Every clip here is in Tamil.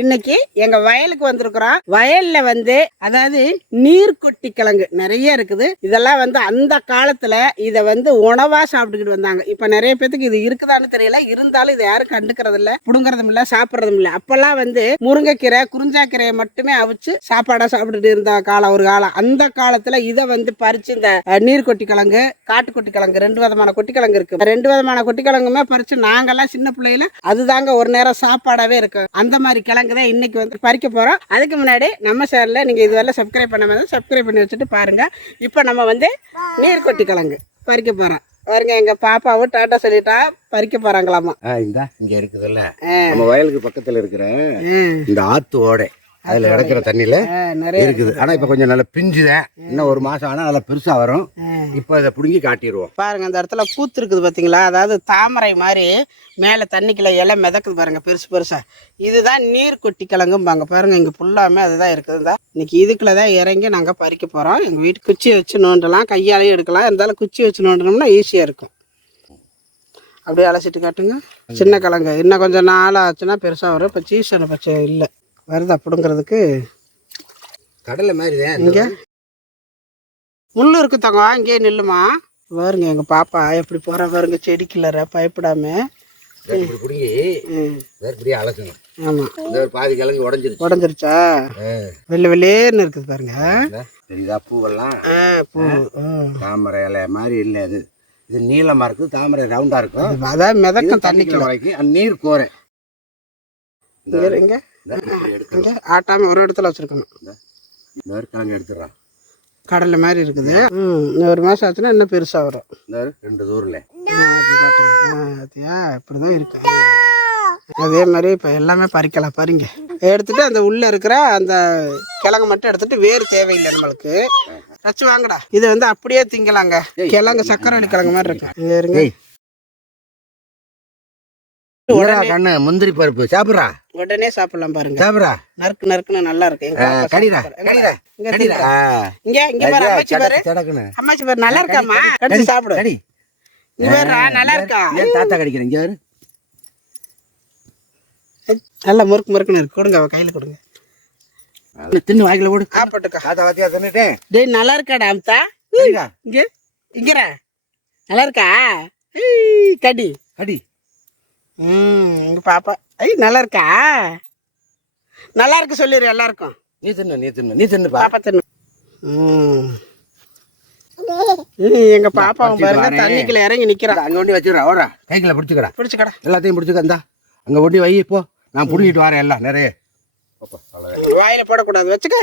இன்னைக்கு எங்க வயலுக்கு வந்திருக்கிறோம். வயல்ல வந்து அதாவது நீர்க்கொட்டி கிழங்கு நிறைய இருக்குது. இதெல்லாம் வந்து அந்த காலத்துல இத வந்து உணவா சாப்பிட்டுக்கிட்டு வந்தாங்க. இப்ப நிறைய பேத்துக்கு இது இருக்குதான்னு தெரியல. இருந்தாலும் இதை யாரும் கண்டுக்கிறது இல்ல புடுங்கறதும் இல்ல சாப்பிடுறதும் இல்ல அப்பெல்லாம் வந்து முருங்கைக்கீரை குறிஞ்சாக்கீரையை மட்டுமே அவிச்சு சாப்பாடா சாப்பிட்டுட்டு இருந்த காலம் ஒரு காலம். அந்த காலத்துல இதை வந்து பறிச்சு இந்த நீர்க்கொட்டி கிழங்கு காட்டுக்கொட்டி கிழங்கு ரெண்டு விதமான கொட்டி கிழங்கு இருக்கு. ரெண்டு விதமான கொட்டி கிழங்குமே பறிச்சு நாங்கெல்லாம் சின்ன பிள்ளையில அதுதாங்க ஒரு நேரம் சாப்பாடாவே இருக்கு அந்த மாதிரி கிழங்கு தான் இன்னைக்கு வந்து பறிக்க போறோம். அதுக்கு முன்னாடி நம்ம சேனல்ல நீங்க இதுவரை சப்ஸ்கிரைப் பண்ண மாதிரி சப்ஸ்கிரைப் பண்ணி வச்சுட்டு பாருங்க. இப்போ நம்ம வந்து நீர்க்கொட்டி கிழங்கு பறிக்க போறோம். பாருங்க எங்க பாப்பாவும் டாட்டா சொல்லிட்டா பறிக்க போறாங்களாமா. இந்தா இங்க இருக்குதுல்ல. நம்ம வயலுக்கு பக்கத்துல இருக்கிற இந்த ஆத்து ஓடை. அதுல கிடக்கிற தண்ணியில இருக்குது. ஆனா இப்ப கொஞ்சம் நல்லா பிஞ்சுதான் இன்னும் ஒரு மாசம் ஆனா நல்லா பெருசா வரும். இப்ப இதை புடுங்கி காட்டிடுவோம் பாருங்க அந்த இடத்துல பூத்து இருக்குது பாத்தீங்களா? அதாவது தாமரை மாதிரி மேலே தண்ணிக்குள்ள இலை மிதக்குது பாருங்க பெருசு பெருசா. இதுதான் நீர் கொட்டி கிழங்கும்பாங்க. பாருங்க இங்க ஃபுல்லாமே அதுதான் இருக்குதுதா இன்னைக்கு இதுக்குள்ள தான் இறங்கி நாங்க பறிக்க போறோம். எங்க வீட்டு குச்சி வச்சு நோண்டலாம். கையாலையும் எடுக்கலாம். இருந்தாலும் குச்சி வச்சு நோண்டணும்னா ஈஸியா இருக்கும். அப்படியே அலசிட்டு காட்டுங்க. சின்ன கிழங்கு. இன்னும் கொஞ்சம் நாள் ஆச்சுன்னா பெருசா வரும். இப்போ சீசன் பச்சை இல்லை. வருதா பிடுங்கிறதுக்கு கடலை மாதிரி இங்க? முள்ளு இருக்கு தங்கம் இங்கே நில்லுமா? பாருங்க எங்க பாப்பா எப்படி போற பாருங்க செடிக்குள்ளற பயப்படாம. இப்படி புடுங்கி ம், வேற இப்படியே அலசணும் ஆமா. இந்த ஒரு பாதி கிழங்கு உடஞ்சிருச்சு. உடஞ்சிருச்சா? வெள்ளை வெள்ளேன்னு இருக்குது பாருங்க. தெரியுதா பூவெல்லாம்? பூ. தாமரை இலை மாதிரி இல்லை இது இது நீளமா இருக்குது தாமரை ரவுண்டா இருக்கும். அதான் மிதக்கும் அந்த நீர் கோரை. இந்த இங்க இங்க? இந்த இப்படி எடுக்கணும் இங்க ஆட்டாம ஒரு இடத்துல வச்சிருக்கணும். இந்த ஒரு கிழங்கு எடுத்துடுறான் கடலை மாதிரி இருக்குது. ஒரு மாசம் ஆச்சுன்னா இன்னும் பெருசா வரும். ரெண்டு தூரில். ஆ, அப்படி காட்டுங்க ஆ பாத்தியா? இப்படிதான் இருக்கு. அதே மாதிரி இப்போ எல்லாமே பறிக்கலாம் பாருங்க. எடுத்துட்டு அந்த உள்ள இருக்கிற அந்த கிழங்கு மட்டும் எடுத்துட்டு வேறு தேவையில்லை நம்மளுக்கு. வச்சு வாங்கடா. இது வந்து அப்படியே திங்கலாங்க. கிழங்கு சக்கரவள்ளி கிழங்கு மாதிரி இருக்கு. இருங்க. கண்ணு முந்திரி பருப்பு. சாப்பிட்றா? உடனே சாப்பிடலாம் பாருங்க. சாப்பிட்றா? நறுக்கு நறுக்குன்னு நல்லா இருக்கு. கடிடா கடிடா கடிடா. இங்க இங்க பாரு அம்மாச்சி பாரு. அம்மாச்சி பாரு நல்லா இருக்காமா கடிச்சு சாப்பிடு. கடி. இங்க பாரு நல்லா இருக்கா? ஏன் தாத்தா கடிக்கிறேன் இங்க பாரு. நல்லா முறுக்கு முறுக்குன்னு இருக்கு. கொடுங்க அவ கையில கொடுங்க. தின்னு வாய்க்குல போடு. சாப்பிட்டுக்கா. தாத்தா வாத்தியா தின்னுட்டேன் டேய் நல்லா இருக்காடா அம்தா? இங்க இங்கற. நல்லா இருக்கா? கடி. கடி. ம் இங்க பாப்பா. ஐய் நல்லா இருக்கா நல்லா இருக்கு சொல்லிடு எல்லாருக்கும். நீ தின்னு நீ தின்னு நீ தின்னுப்பா பாப்பா தின்னு. ம். எங்க பாப்பாவும் பாருங்க. தண்ணிக்குள்ள இறங்கி நிக்கிறா அங்க ஒண்டி வச்சுக்கிறா ஓடா கைக்குள்ள பிடிச்சிக்கடா பிடிச்சுக்கடா. எல்லாத்தையும் பிடிச்சிக்க இந்தா. அங்க ஒண்டி வை போ. நான் புடுங்கிட்டு வரேன் எல்லாம் நிறைய. போப்பா. வாயில போடக்கூடாது வச்சுக்க.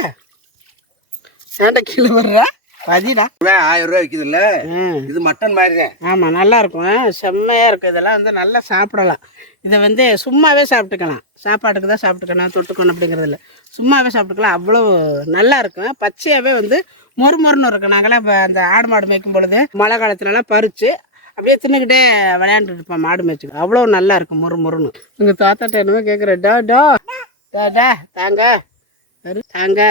ஏன்டா கீழே வர்றா? பதிடா. ஆயிரம் ரூபாய் இல்ல ம் இது மட்டன் மாதிரி தான் ஆமாம் நல்லா இருக்கும். செம்மையாக இருக்கும். இதெல்லாம் வந்து நல்லா சாப்பிடலாம். இதை வந்து சும்மாவே சாப்பிட்டுக்கலாம். சாப்பாட்டுக்கு தான் சாப்பிட்டுக்கணும் தொட்டுக்கணும் அப்படிங்கிறது இல்லை. சும்மாவே சாப்பிட்டுக்கலாம். அவ்வளோ நல்லா இருக்கும். பச்சையாகவே வந்து மொறு மொறுன்னு இருக்கும். நாங்களாம் இப்போ அந்த ஆடு மாடு மேய்க்கும் பொழுது மழை காலத்துலலாம் பறித்து அப்படியே தின்னுக்கிட்டே விளையாண்டுட்டு இருப்போம் மாடு மேய்ச்சிக்கு அவ்வளோ நல்லா இருக்கும் மொறு மொறுன்னு. உங்கள் தாத்தாட்ட என்னமோ கேட்குறேன் டா டா. டா டா. தாங்க. தாங்க.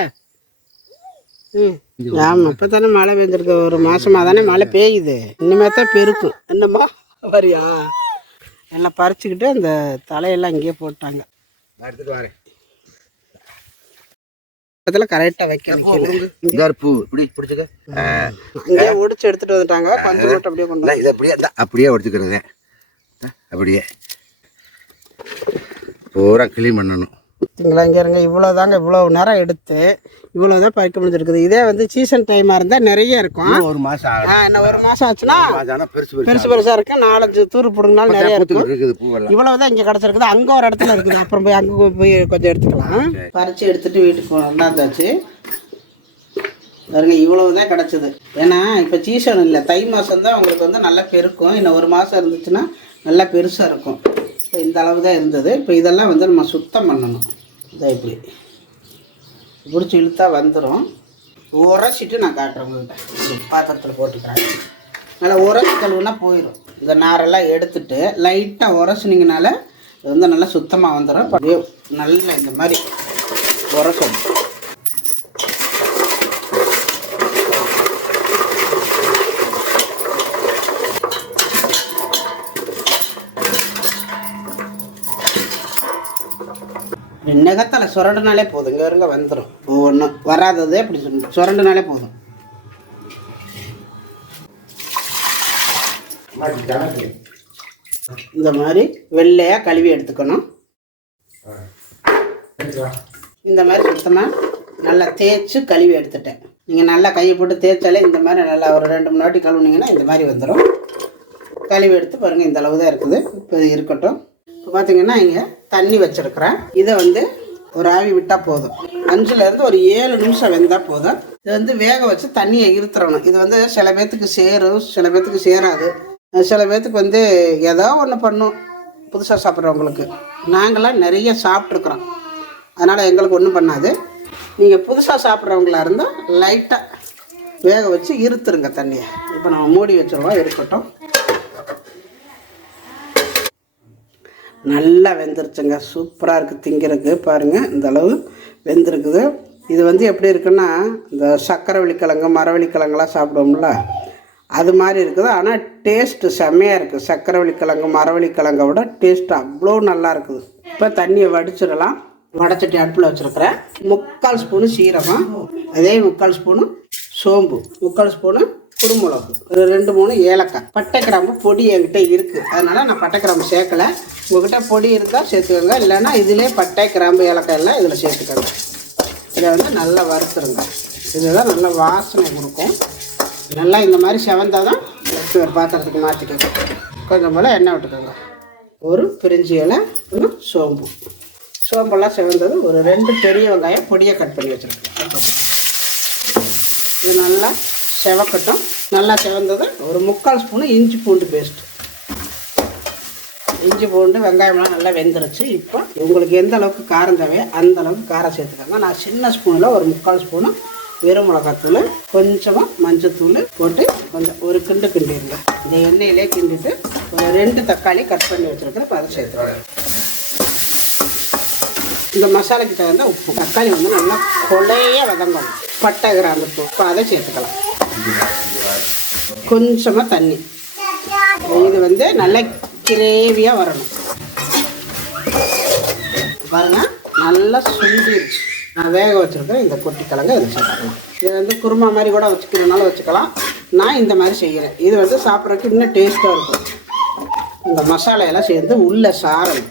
ஆமாம் இப்போ தானே மழை பெஞ்சிருக்கு. ஒரு மாசமா தானே மழை பெய்யுது. இனிமே தான் பெருக்கும் என்னம்மா? வரியா? எல்லாம் பறிச்சுக்கிட்டு அந்த தலையெல்லாம் இங்கேயே போட்டாங்க. எடுத்துட்டு வரேன். கரெக்டாக வைக்கணும் பூ இப்படி பிடிச்சிக்க. அங்கேயே ஒடிச்சு எடுத்துட்டு வந்துட்டாங்க. கொஞ்சம் மட்டும் அப்படியே கொண்டு இதை அப்படியே அப்படியே இந்தா, அப்படியே. பூரா க்ளீன் பண்ணணும். பார்த்தீங்களா இங்கே இருங்க. இவ்வளோ தாங்க இவ்வளோ நேரம் எடுத்து இவ்வளோ தான் பறிக்க முடிஞ்சிருக்குது. இதே வந்து சீசன் டைமாக இருந்தால் நிறைய இருக்கும். ஒரு ஆகும் ஆ, இன்னும் ஒரு மாதம் ஆச்சுன்னா பெருசு பெருசு பெருசு பெருசாக இருக்கும் நாலஞ்சு தூர் பிடுங்கினாலும் நிறைய இருக்கும். இருக்குது இவ்வளவு தான் இங்கே கிடச்சிருக்குது. அங்கே ஒரு இடத்துல இருக்குது. அப்புறம் போய் அங்கே போய் கொஞ்சம் எடுத்துக்கலாம். பறித்து எடுத்துட்டு வீட்டுக்கு கொண்டாந்தாச்சு பாருங்க இவ்வளவு தான் கிடச்சிது. ஏன்னா இப்போ சீசன் இல்லை. தை மாதம் தான் உங்களுக்கு வந்து நல்லா பெருக்கும். இன்னும் ஒரு மாதம் இருந்துச்சுன்னா நல்லா பெருசாக இருக்கும். இப்போ இந்த அளவு தான் இருந்தது. இப்போ இதெல்லாம் வந்து நம்ம சுத்தம் பண்ணணும். இதான் இப்படி. பிடிச்சி இழுத்தா வந்துடும் உரைச்சிட்டு நான் காட்டுறேன் உங்கள்கிட்ட. பாத்திரத்தில் போட்டுக்கிறேன். நல்லா உரைச்சி கழுவுனா போயிடும் இந்த நாரெல்லாம் எடுத்துட்டு லைட்டாக உரைச்சினீங்கனால இது வந்து நல்லா சுத்தமாக வந்துடும் அப்படியே நல்லா இந்த மாதிரி உரைக்கணும் நெகத்தில் சுரண்டுனாலே போதும். இங்கே இருங்க வந்துடும் ஒவ்வொன்றும் வராதது அப்படி சொல்லணும் சுரண்டுனாலே போதும். இந்த மாதிரி வெள்ளையாக கழுவி எடுத்துக்கணும். இந்த மாதிரி சுத்தமாக நல்லா தேய்ச்சி கழுவி எடுத்துட்டேன். நீங்கள் நல்லா கையை போட்டு தேய்ச்சாலே இந்த மாதிரி நல்லா ஒரு ரெண்டு மூணு வாட்டி கழுவுனீங்கன்னா இந்த மாதிரி வந்துடும் கழுவி எடுத்து பாருங்கள் இந்த அளவு தான் இருக்குது. இப்போ இருக்கட்டும். இப்போ பார்த்தீங்கன்னா இங்கே தண்ணி வச்சுருக்கிறேன். இதை வந்து ஒரு ஆவி விட்டால் போதும். அஞ்சுலேருந்து ஒரு ஏழு நிமிஷம் வெந்தால் போதும். இது வந்து வேக வச்சு தண்ணியை இருத்துறணும் இது வந்து சில பேர்த்துக்கு சேரும் சில பேர்த்துக்கு சேராது. சில பேர்த்துக்கு வந்து ஏதோ ஒன்று பண்ணும் புதுசாக சாப்பிட்றவங்களுக்கு. நாங்களாம் நிறைய சாப்பிட்ருக்குறோம் அதனால் எங்களுக்கு ஒன்றும் பண்ணாது. நீங்கள் புதுசாக சாப்பிட்றவங்களா இருந்தால் லைட்டாக வேக வச்சு இருத்துருங்க தண்ணியை. இப்போ நம்ம மூடி வச்சுருவோம் இருக்கட்டும். நல்லா வெந்துருச்சுங்க. சூப்பராக இருக்குது திங்கிறதுக்கு பாருங்கள் இந்த அளவு வெந்திருக்குது. இது வந்து எப்படி இருக்குன்னா இந்த சக்கரை வள்ளிக்கிழங்கு மரவள்ளி சாப்பிடுவோம்ல அது மாதிரி இருக்குது. ஆனால் டேஸ்ட்டு செம்மையாக இருக்குது சக்கரை வள்ளிக்கிழங்கு மரவள்ளி விட டேஸ்ட் அவ்வளோ நல்லா இருக்குது. இப்போ தண்ணியை வடிச்சிடலாம். வடச்சட்டி அடுப்பில் வச்சுருக்கிறேன். முக்கால் ஸ்பூனு சீரகம் அதே முக்கால் ஸ்பூனு சோம்பு முக்கால் ஸ்பூனு குருமிளகு ஒரு ரெண்டு மூணு ஏலக்காய். பட்டை கிராம்பு பொடி என்கிட்ட இருக்குது அதனால் நான் பட்டை கிராம்பு சேர்க்கலை. உங்கள்கிட்ட பொடி இருந்தால் சேர்த்துக்கோங்க. இல்லைன்னா இதிலே பட்டை கிராம்பு ஏலக்காய் எல்லாம் இதில் சேர்த்துக்கோங்க. இதை வந்து நல்லா வறுத்துருங்க. இதுதான் நல்லா வாசனை கொடுக்கும். நல்லா இந்த மாதிரி செவந்தால் தான் எடுத்து ஒரு பாத்திரத்துக்கு மாற்றிக்கோங்க கொஞ்சம் போல் எண்ணெய் விட்டுக்கோங்க. ஒரு பிரிஞ்சி இலை இன்னும் சோம்பு. சோம்பெல்லாம் செவந்தது ஒரு ரெண்டு பெரிய வெங்காயம் பொடியை கட் பண்ணி வச்சுருக்கேன். இது நல்லா செவக்கட்டும். நல்லா செவந்தது ஒரு முக்கால் ஸ்பூனு இஞ்சி பூண்டு பேஸ்ட்டு இஞ்சி பூண்டு வெங்காயம்லாம் நல்லா வெந்துருச்சு. இப்போ உங்களுக்கு எந்த அளவுக்கு காரம் தேவையோ அந்த அளவுக்கு காரம் சேர்த்துக்கோங்க. நான் சின்ன ஸ்பூனில் ஒரு முக்கால் ஸ்பூனு வெறும் மிளகாத்தூள் கொஞ்சமாக மஞ்சத்தூள் போட்டு கொஞ்சம் ஒரு கிண்டு கிண்டிடுங்க. இந்த எண்ணெயிலே கிண்டிட்டு ஒரு ரெண்டு தக்காளி கட் பண்ணி வச்சுருக்கிறேன். இப்போ அதை சேர்த்துக்கோங்க. இந்த மசாலாக்கு தகுந்த உப்பு. தக்காளி வந்து நல்லா கொலைய வதங்கணும். பட்டை கிராம்பு இப்போ அதை சேர்த்துக்கலாம். கொஞ்சமாக தண்ணி. இது வந்து நல்லா கிரேவியாக வரணும். பாருங்க நல்லா சுண்டிருச்சு. நான் வேக வச்சுருக்கேன் இந்த கொட்டி கிழங்கு இதை இது வந்து குருமா மாதிரி கூட வச்சுக்கிறனால வச்சுக்கலாம். நான் இந்த மாதிரி செய்கிறேன். இது வந்து சாப்பிட்றதுக்கு இன்னும் டேஸ்ட்டாக இருக்கும். இந்த மசாலையெல்லாம் சேர்ந்து உள்ளே சாரணும்.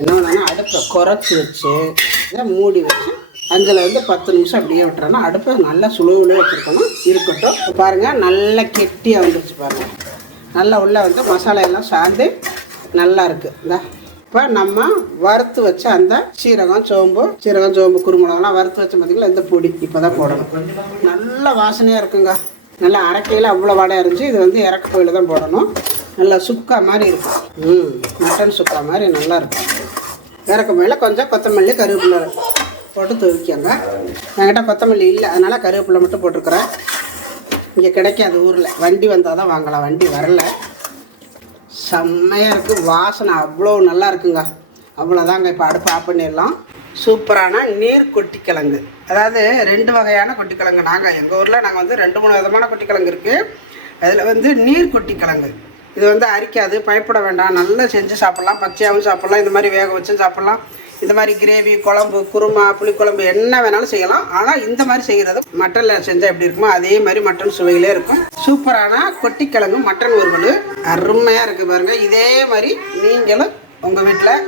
என்ன பண்ணா அடுப்பை குறைச்சி வச்சு இதை மூடி வச்சு அஞ்சில் வந்து பத்து நிமிஷம் அப்படியே விட்டுறோன்னா அடுப்பை நல்லா சுழுவுல வச்சுருக்கணும். இருக்கட்டும். பாருங்கள் நல்லா கெட்டியாக வந்துருச்சு பாருங்கள் நல்லா உள்ளே வந்து மசாலா எல்லாம் சார்ந்து நல்லா இருக்குது இந்த இப்போ நம்ம வறுத்து வச்ச அந்த சீரகம் சோம்பு சீரகம் சோம்பு குருமிளகெல்லாம் வறுத்து வச்ச பார்த்தீங்களா இந்த பொடி இப்போ தான் போடணும். நல்ல வாசனையாக இருக்குங்க. நல்லா அரைக்கையில் அவ்வளோ வடையாக இருந்துச்சு இது வந்து இறக்க கோயில் தான் போடணும். நல்லா சுக்கா மாதிரி இருக்கும். ம் மட்டன் சுக்கா மாதிரி நல்லா இருக்கும். இறக்க மேலே கொஞ்சம் கொத்தமல்லி கருவேப்பிலை போட்டு துவைக்கங்க என்கிட்ட கொத்தமல்லி இல்லை அதனால் கருவேப்பிலை மட்டும் போட்டிருக்கிறேன். இங்கே கிடைக்காது ஊரில். வண்டி வந்தால் தான் வாங்கலாம். வண்டி வரல. செம்மையாக இருக்குது வாசனை அவ்வளோ நல்லா இருக்குங்க. அவ்வளோதாங்க இப்போ அடுப்பு ஆஃப் பண்ணிடலாம். சூப்பரான நீர் கொட்டிக்கிழங்கு. அதாவது ரெண்டு வகையான கொட்டிக்கிழங்கு. நாங்கள் எங்கள் ஊரில் நாங்கள் வந்து ரெண்டு மூணு விதமான கொட்டிக்கிழங்கு இருக்குது அதில் வந்து நீர் கொட்டிக்கிழங்கு. இது வந்து அரிக்காது. பயப்பட வேண்டாம். நல்லா செஞ்சு சாப்பிட்லாம். பச்சையாகவும் சாப்பிட்லாம். இந்த மாதிரி வேக வச்சும் சாப்பிட்லாம். இந்த மாதிரி கிரேவி குழம்பு குருமா புளிக்குழம்பு என்ன வேணாலும் செய்யலாம். ஆனால் இந்த மாதிரி செய்கிறது மட்டனில் செஞ்சால் எப்படி இருக்குமோ அதே மாதிரி மட்டன் சுவையிலே இருக்கும். சூப்பரான கொட்டிக்கிழங்கு மட்டன் வறுவல். அருமையாக இருக்குது பாருங்கள் இதே மாதிரி நீங்களும் உங்கள் வீட்டில்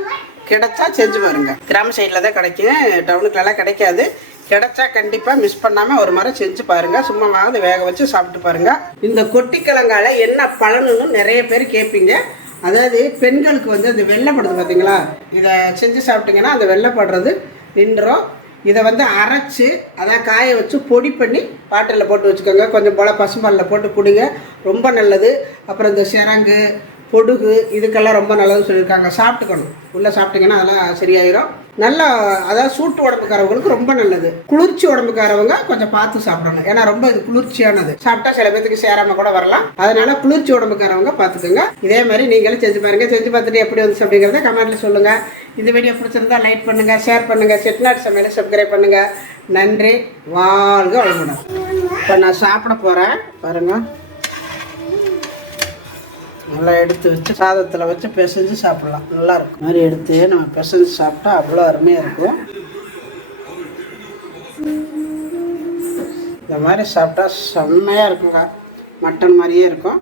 கிடைச்சா செஞ்சு பாருங்க. கிராம சைடில் தான் கிடைக்கும். டவுனுக்குலாம் கிடைக்காது. கிடைச்சா கண்டிப்பாக மிஸ் பண்ணாமல் ஒரு முறை செஞ்சு பாருங்க. சும்மாவது வேக வச்சு சாப்பிட்டு பாருங்கள் இந்த கொட்டிக்கிழங்கால என்ன பலனுன்னு நிறைய பேர் கேட்பீங்க. அதாவது பெண்களுக்கு வந்து அந்த வெள்ளைப்படுது பார்த்தீங்களா இதை செஞ்சு சாப்பிட்டிங்கன்னா அந்த வெள்ளைப்படுறது நின்றோம். இதை வந்து அரைச்சு அதான் காய வச்சு பொடி பண்ணி பாட்டிலில் போட்டு வச்சுக்கோங்க. கொஞ்சம் போல் பசும்பாலில் போட்டு குடிங்க ரொம்ப நல்லது. அப்புறம் இந்த சிரங்கு பொடுகு இதுக்கெல்லாம் ரொம்ப நல்லதுன்னு சொல்லியிருக்காங்க. சாப்பிட்டுக்கணும். உள்ளே சாப்பிட்டிங்கன்னா அதெல்லாம் சரியாயிரும். நல்லா அதாவது சூட்டு உடம்புக்காரவங்களுக்கு ரொம்ப நல்லது. குளிர்ச்சி உடம்புக்காரவங்க கொஞ்சம் பார்த்து சாப்பிடணும். ஏன்னா ரொம்ப இது குளிர்ச்சியானது. சாப்பிட்டா சில பேத்துக்கு சேராம கூட வரலாம். அதனால குளிர்ச்சி உடம்புக்காரவங்க பார்த்துக்கோங்க. இதே மாதிரி நீங்களும் செஞ்சு பாருங்க. செஞ்சு பார்த்துட்டு எப்படி வந்துச்சு அப்படிங்கிறத கமெண்ட்ல சொல்லுங்க. இந்த வீடியோ பிடிச்சிருந்தா லைக் பண்ணுங்க ஷேர் பண்ணுங்க செட்நாட் சமையலை சப்ஸ்கிரைப் பண்ணுங்க. நன்றி. வாழ்க வளமுடன். இப்போ நான் சாப்பிட போறேன். பாருங்க. நல்லா எடுத்து வச்சு சாதத்தில் வச்சு பிசைஞ்சு சாப்பிடலாம். நல்லா இருக்கும். மாதிரி எடுத்து நம்ம பிசைஞ்சு சாப்பிட்டா அவ்வளோ அருமையாக இருக்கும். இந்த மாதிரி சாப்பிட்டா செம்மையாக இருக்குங்க மட்டன் மாதிரியே இருக்கும்.